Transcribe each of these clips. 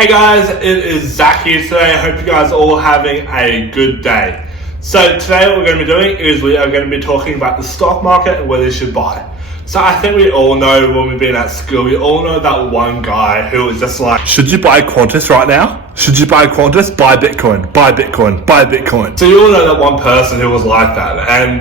Hey guys, it is Zach here today. I hope you guys are all having a good day. So today what we're going to be doing is we are going to be talking about the stock market and whether you should buy. So I think we all know when we've been at school, we all know that one guy who was just like, should you buy Qantas right now? Should you buy Qantas? Buy Bitcoin, buy Bitcoin, buy Bitcoin. So you all know that one person who was like that. And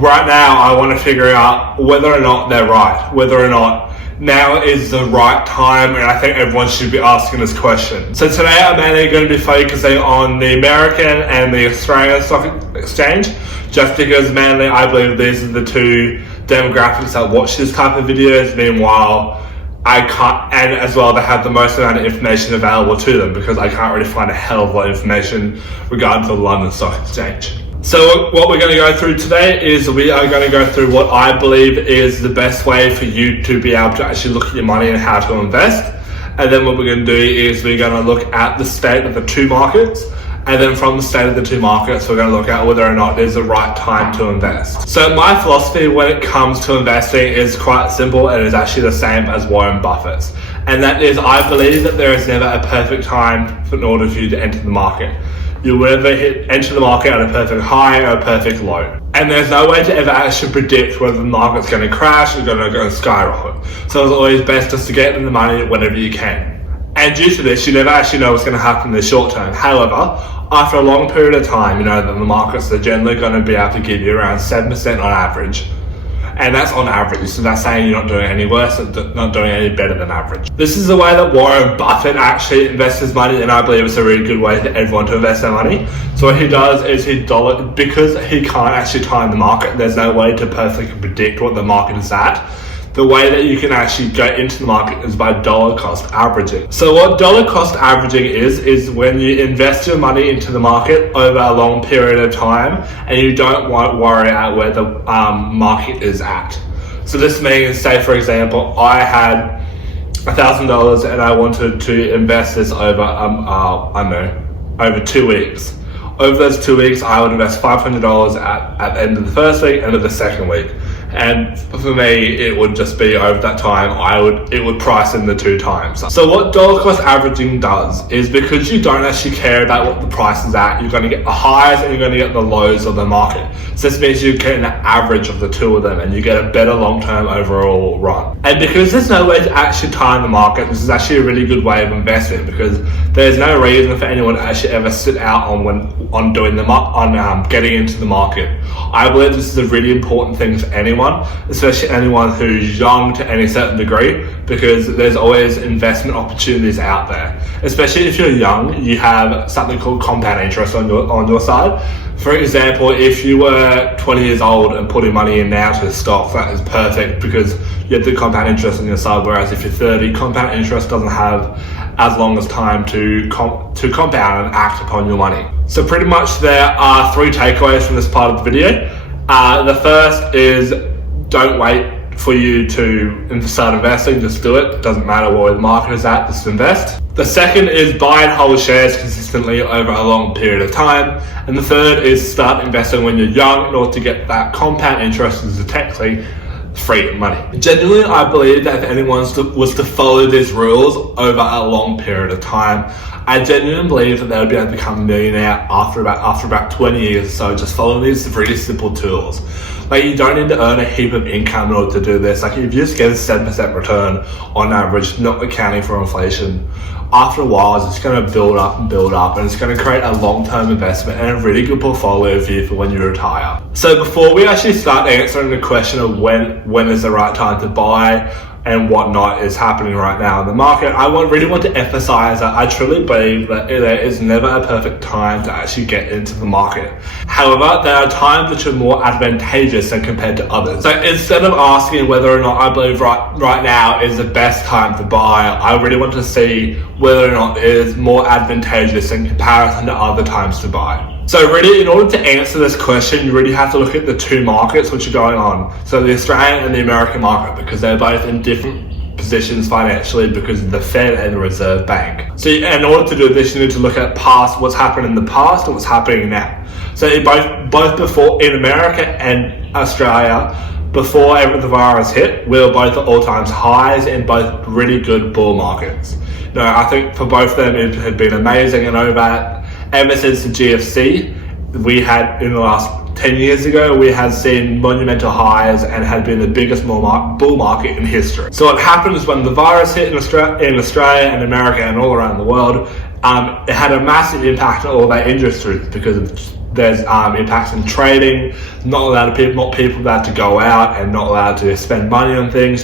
right now I want to figure out whether or not they're right, whether or not now is the right time, and I think everyone should be asking this question. So today I'm mainly going to be focusing on the American and the Australian stock exchange, just because mainly I believe these are the two demographics that watch this type of videos. Meanwhile, I can't, and as well they have the most amount of information available to them, because I can't really find a hell of a lot of information regarding the London Stock Exchange. So what we're going to go through today is we are going to go through what I believe is the best way for you to be able to actually look at your money and how to invest. And then what we're going to do is we're going to look at the state of the two markets. And then from the state of the two markets, we're going to look at whether or not it's the right time to invest. So my philosophy when it comes to investing is quite simple, and is actually the same as Warren Buffett's. And that is, I believe that there is never a perfect time in order for you to enter the market. You will never enter the market at a perfect high or a perfect low. And there's no way to ever actually predict whether the market's going to crash or going to go skyrocket. So it's always best just to get in the money whenever you can. And due to this, you never actually know what's going to happen in the short term. However, after a long period of time, you know that the markets are generally going to be able to give you around 7% on average. And that's on average, so that's saying you're not doing any worse and not doing any better than average. This is the way that Warren Buffett actually invests his money, and I believe it's a really good way for everyone to invest their money. So what he does is because he can't actually time the market, there's no way to perfectly predict what the market is at. The way that you can actually go into the market is by dollar cost averaging. So what dollar cost averaging is when you invest your money into the market over a long period of time and you don't worry about where the market is at. So this means, say for example, I had $1,000 and I wanted to invest this over, over 2 weeks. Over those 2 weeks, I would invest $500 at the end of the first week, end of the second week. And for me, it would just be over that time, it would price in the 2 times. So what dollar cost averaging does is, because you don't actually care about what the price is at, you're going to get the highs and you're going to get the lows of the market. So this means you get an average of the two of them and you get a better long-term overall run. And because there's no way to actually time the market, this is actually a really good way of investing, because there's no reason for anyone to actually ever sit out on getting into the market. I believe this is a really important thing for anyone, especially anyone who's young to any certain degree, because there's always investment opportunities out there. Especially if you're young, you have something called compound interest on your side. For example, if you were 20 years old and putting money in now to stocks, that is perfect because you have the compound interest on your side. Whereas if you're 30, compound interest doesn't have as long as time to compound and act upon your money. So pretty much there are 3 takeaways from this part of the video. The first is, don't wait for you to start investing, just do it. It doesn't matter where the market is at, just invest. The second is buy and hold shares consistently over a long period of time. And the third is start investing when you're young in order to get that compound interest, which is technically free money. Genuinely, I believe that if anyone was to follow these rules over a long period of time, I genuinely believe that they would be able to become a millionaire after about 20 years or so, just following these really simple tools. Like, you don't need to earn a heap of income in order to do this. Like, if you just get a 7% return on average, not accounting for inflation, after a while it's just going to build up and build up, and it's going to create a long-term investment and a really good portfolio for you for when you retire. So before we actually start answering the question of when is the right time to buy and whatnot is happening right now in the market, I really want to emphasize that I truly believe that there is never a perfect time to actually get into the market. However, there are times which are more advantageous than compared to others. So instead of asking whether or not I believe right now is the best time to buy, I really want to see whether or not it is more advantageous in comparison to other times to buy. So really, in order to answer this question, you really have to look at the two markets which are going on. So the Australian and the American market, because they're both in different positions financially because of the Fed and the Reserve Bank. So in order to do this, you need to look at what's happened in the past and what's happening now. So both before, in America and Australia, before the virus hit, we were both at all-time highs in both really good bull markets. No, I think for both of them it had been amazing, and ever since the GFC, we had in the last 10 years ago, we had seen monumental highs and had been the biggest bull market in history. So what happens when the virus hit in Australia and America and all around the world, it had a massive impact on all their industries because there's impacts in trading, not people allowed to go out and not allowed to spend money on things,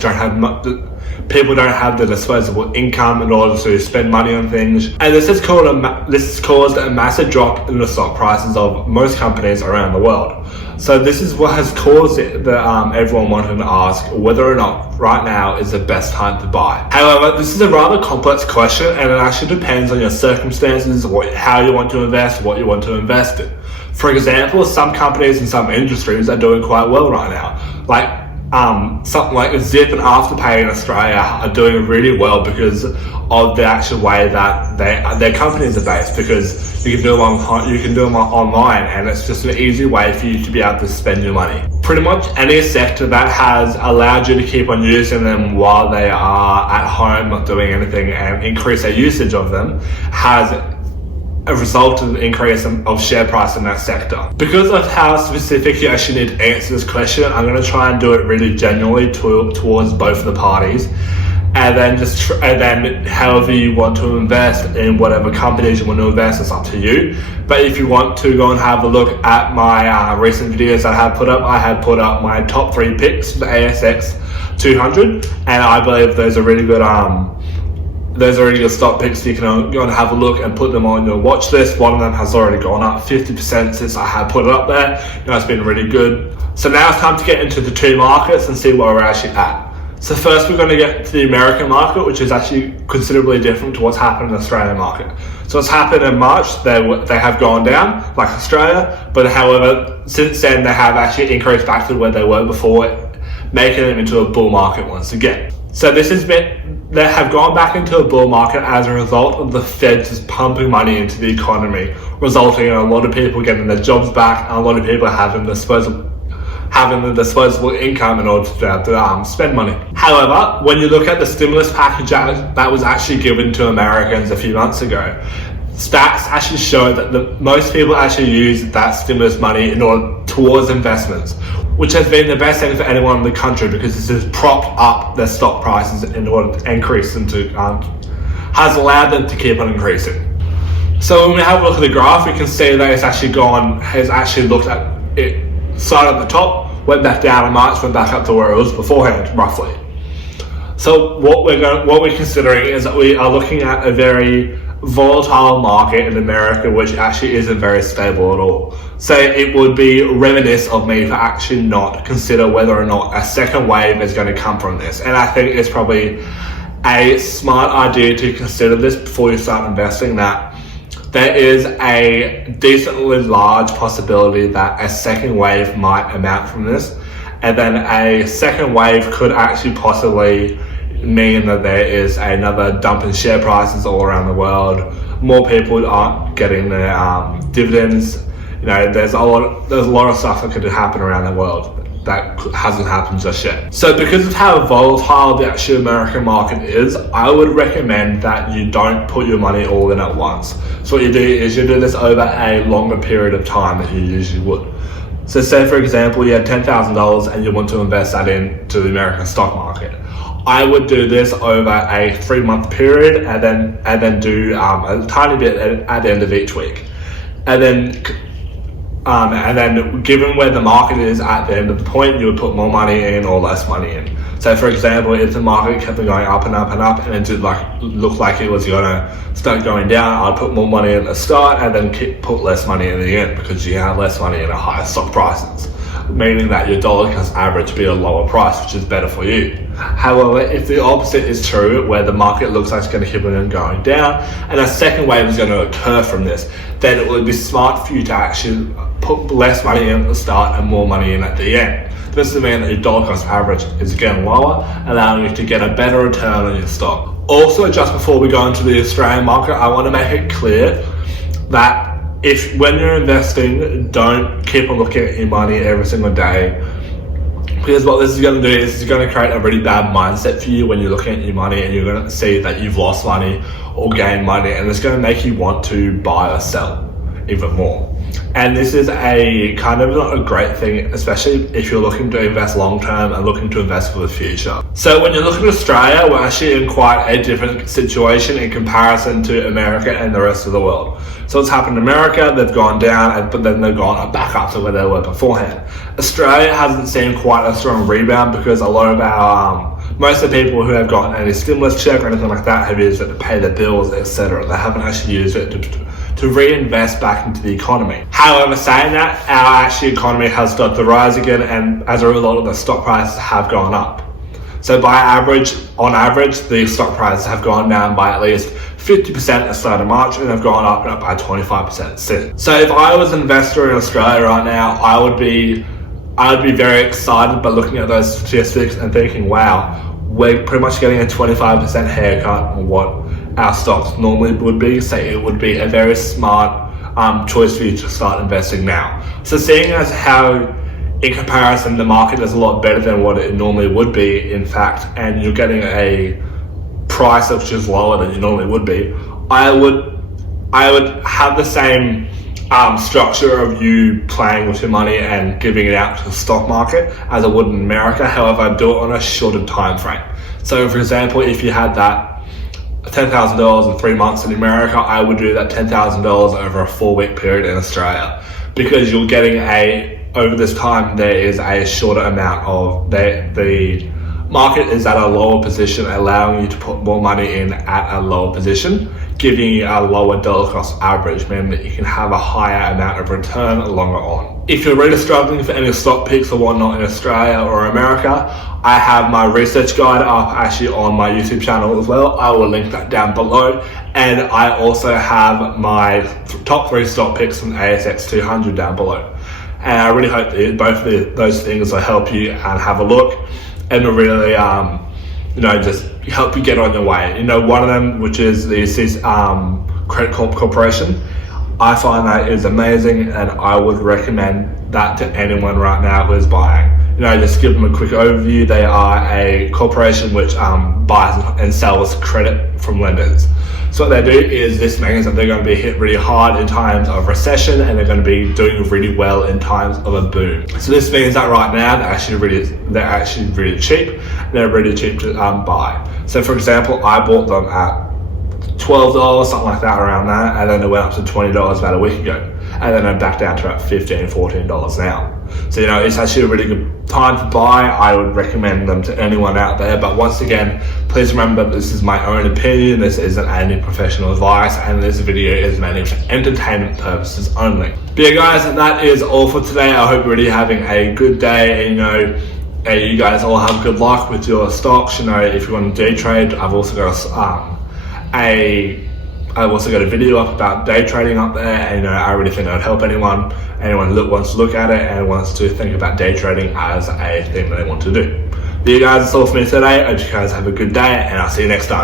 people don't have the disposable income in order to spend money on things. And this has caused a massive drop in the stock prices of most companies around the world. So this is what has caused it that everyone wanted to ask whether or not right now is the best time to buy. However, this is a rather complex question, and it actually depends on your circumstances, how you want to invest, what you want to invest in. For example, some companies and some industries are doing quite well right now. Something like Zip and Afterpay in Australia are doing really well because of the actual way that their companies are based, because you can do them online, and it's just an easy way for you to be able to spend your money. Pretty much any sector that has allowed you to keep on using them while they are at home not doing anything and increase their usage of them has a result of the increase of share price in that sector. Because of how specific you actually need to answer this question, I'm going to try and do it really genuinely towards both of the parties, and then however you want to invest in whatever companies you want to invest, it's up to you. But if you want to go and have a look at my recent videos I have put up my top 3 picks for the ASX 200, and I believe those are really good stock picks. You can go and have a look and put them on your watch list. One of them has already gone up 50% since I have put it up there. It's been really good. So now it's time to get into the 2 markets and see where we're actually at. So first we're going to get to the American market, which is actually considerably different to what's happened in the Australian market. So what's happened in March, they have gone down like Australia, but however since then they have actually increased back to where they were before, making them into a bull market once again. So they have gone back into a bull market as a result of the Fed just pumping money into the economy, resulting in a lot of people getting their jobs back and a lot of people having the disposable income in order to be able to spend money. However, when you look at the stimulus package that was actually given to Americans a few months ago, stats actually show that most people actually use that stimulus money towards investments, which has been the best thing for anyone in the country because this has propped up their stock prices in order to increase them has allowed them to keep on increasing. So when we have a look at the graph, we can see that has actually looked at it, started at the top, went back down in March, went back up to where it was beforehand, roughly. So what we're considering is that we are looking at a very volatile market in America, which actually isn't very stable at all. So it would be reminiscent of me to actually not consider whether or not a second wave is going to come from this. And I think it's probably a smart idea to consider this before you start investing, that there is a decently large possibility that a second wave might amount from this, and then a second wave could actually possibly mean that there is another dump in share prices all around the world. More people aren't getting their dividends. There's a lot of stuff that could happen around the world that hasn't happened just yet. So because of how volatile the actual American market is, I would recommend that you don't put your money all in at once. So what you do is you do this over a longer period of time than you usually would. So say for example you have $10,000 and you want to invest that into the American stock market. I would do this over a 3-month period and then do a tiny bit at the end of each week. And then given where the market is at the end of the point, you would put more money in or less money in. So for example, if the market kept going up and up and up and it did look like it was going to start going down, I'd put more money in at the start and then put less money in the end, because you have less money in a higher stock prices, meaning that your dollar cost average be a lower price, which is better for you. However, if the opposite is true, where the market looks like it's going to keep on going down and a second wave is going to occur from this, then it would be smart for you to actually put less money in at the start and more money in at the end. This will mean that your dollar cost average is getting lower, allowing you to get a better return on your stock. Also, just before we go into the Australian market, I want to make it clear that when you're investing, don't keep on looking at your money every single day, Because what this is going to do is it's going to create a really bad mindset for you when you're looking at your money and you're going to see that you've lost money or gained money, and it's going to make you want to buy or sell even more. And this is a kind of not a great thing, especially if you're looking to invest long term and looking to invest for the future. So when you're looking at Australia, we're actually in quite a different situation in comparison to America and the rest of the world. So what's happened in America, they've gone down, but then they've gone back up to where they were beforehand. Australia hasn't seen quite a strong rebound because a lot of our most of the people who have gotten any stimulus check or anything like that have used it to pay their bills, etc. They haven't actually used it to reinvest back into the economy. However, saying that, our actual economy has started to rise again, and as a result of the stock prices have gone up. So on average, the stock prices have gone down by at least 50% at the start of March, and have gone up by 25% since. So if I was an investor in Australia right now, I would be very excited by looking at those statistics and thinking, wow, we're pretty much getting a 25% haircut on what our stocks normally would be. So it would be a very smart choice for you to start investing now. So seeing as how in comparison the market is a lot better than what it normally would be, in fact, and you're getting a price which is lower than you normally would be, I would have the same structure of you playing with your money and giving it out to the stock market as I would in America. However, I do it on a shorter time frame. So for example, if you had that $10,000 in 3 months in America, I would do that $10,000 over a 4-week period in Australia, because you're getting over this time there is a shorter amount of the market is at a lower position, allowing you to put more money in at a lower position, giving you a lower dollar cost average, meaning that you can have a higher amount of return longer on. If you're really struggling for any stock picks or whatnot in Australia or America, I have my research guide up actually on my YouTube channel as well. I will link that down below. And I also have my top 3 stock picks from ASX 200 down below. And I really hope that both of those things will help you and have a look and will really, just help you get on your way. One of them, which is the Credit Corp Corporation, I find that is amazing, and I would recommend that to anyone right now who is buying. Just give them a quick overview. They are a corporation which buys and sells credit from lenders. So what they do is, this means that they're going to be hit really hard in times of recession, and they're going to be doing really well in times of a boom. So this means that right now they're actually really cheap. They're really cheap to buy. So for example, I bought them at $12, something like that, around that, and then it went up to $20 about a week ago, and then I'm back down to about $15, $14 now. So it's actually a really good time to buy. I would recommend them to anyone out there, but once again, please remember this is my own opinion. This isn't any professional advice, and this video is mainly for entertainment purposes only. But yeah guys, that is all for today. I hope you're really having a good day, and you guys all have good luck with your stocks. If you want to day trade, I've also got a video up about day trading up there, and I really think that would help anyone who wants to look at it and wants to think about day trading as a thing that they want to do. But you guys, that's all for me today. I hope you guys have a good day, and I'll see you next time.